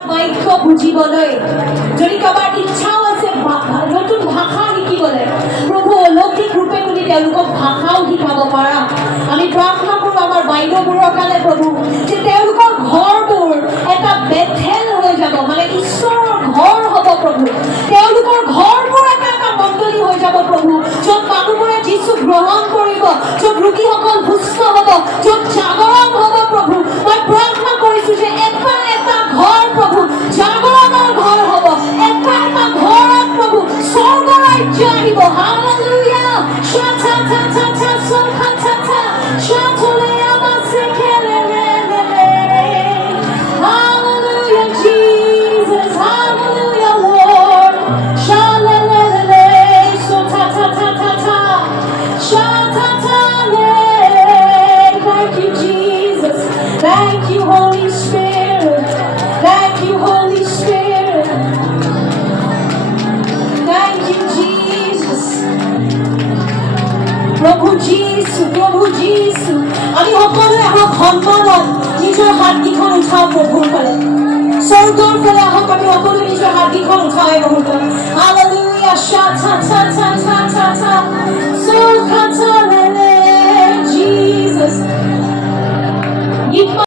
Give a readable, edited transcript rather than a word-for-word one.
বাক্য বুজিবলৈ যদি কাৰোবাৰ ইচ্ছাও আছে নতুন ভাষা শিকিবলৈ প্ৰভু অলৌকিক ৰূপে তুমি তেওঁলোকক ভাষাও শিকাব পাৰা আমি প্ৰাৰ্থনা কৰোঁ আমাৰ বাইদেউবোৰৰ কাৰণে প্ৰভু যে তেওঁলোকৰ ঘৰবোৰ এটা বেথেল হৈ যাব মানে ঈশ্বৰৰ ঘৰ হ'ব প্ৰভু তেওঁলোকৰ ঘৰবোৰ এটা এটা মণ্ডলী হৈ যাব প্ৰভু য'ত মানুহবোৰে যীচুক গ্ৰহণ কৰিব য'ত ৰোগীসকল সুস্থ হ'ব য'ত জাগৰণ হ'ব প্ৰভু মই প্ৰাৰ্থনা কৰিছোঁ যে এটা এটা ঘৰ প্ৰভু জাগৰণৰ ঘৰ হ'ব এটা এটা ঘৰত প্ৰভু স্বৰ্গ ৰাজ্য আহিব হালেলুয়া শাথা থা থা থা সখা থা থা শাথলে আমাছে খেলেলেলে হালেলুয়া জিসাস হালেলুয়া লর্ড শালেলেলে সথা থা থা থা থা শাথা থা thank you Jesus thank you Holy Spirit thank you Holy Spirit thank you Jesus প্ৰভু যীশু আমি সকলোৱে আহক সন্মানত নিজৰ হাতকেইখন উঠাওঁ প্ৰভুৰ ফালে স্বৰ্গৰ ফালে আহক আমি সকলো নিজৰ হাতকেইখন উঠাই বহুতো হালেলুয়া শাথা থা থা থা